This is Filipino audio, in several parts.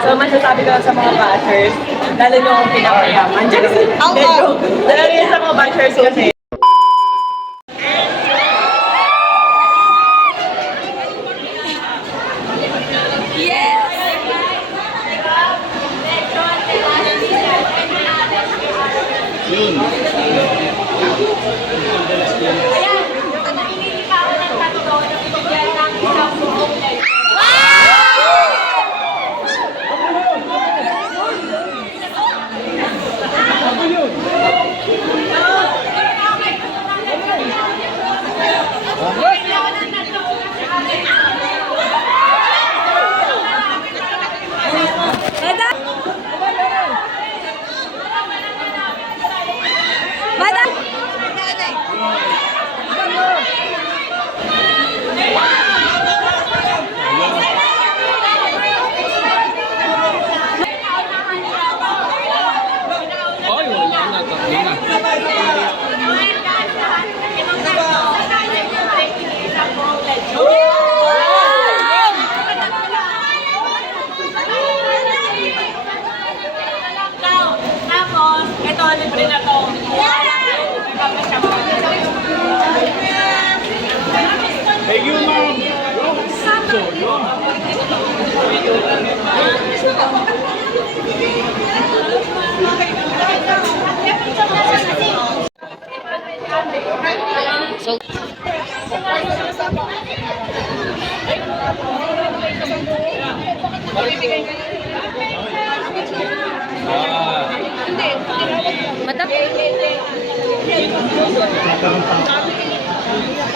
So, masasabi ko lang sa mga bashers, lalo nyo akong pinakayaman. Lalo yun sa mga bashers kasi. Libre na to. Thank you, ma'am. So, yun.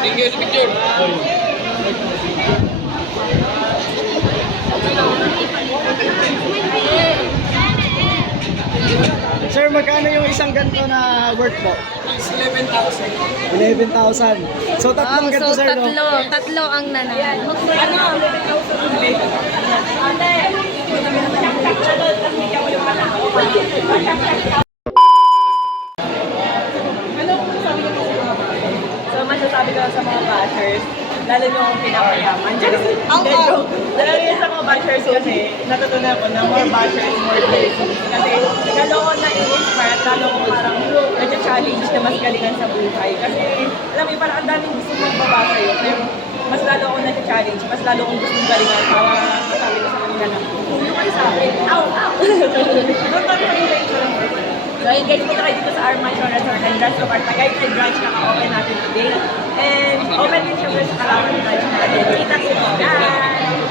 Thank you sa picture. Sir, magkano yung isang ganito na work po? 11,000. 11,000. So tatlong ganito, sir, no? Tatlo ang nanalo. So, masasabi ko lang sa mga bashers, lalo nyo akong pinakayaman. Lalo yun sa mga bashers kasi, natutunan ko na more bashers, more blessings. Kasi, lalo ko na-inspire at lalo ko parang na-challenge na mas galingan sa buhay. Kasi, alam mo, parang ang daming gusto magbaba sa'yo. Pero, mas lalo ako na-challenge, mas lalo kong gustong galingan para masabi ko sa kanila na, kung kayo sa akin, ow! Doon kami sa So, yun guys, punta kayo dito sa Arman Resort and Restaurant. Guys, may branch na ka-open natin today. And open din siya sa Kalapan branch natin. Kita-kita!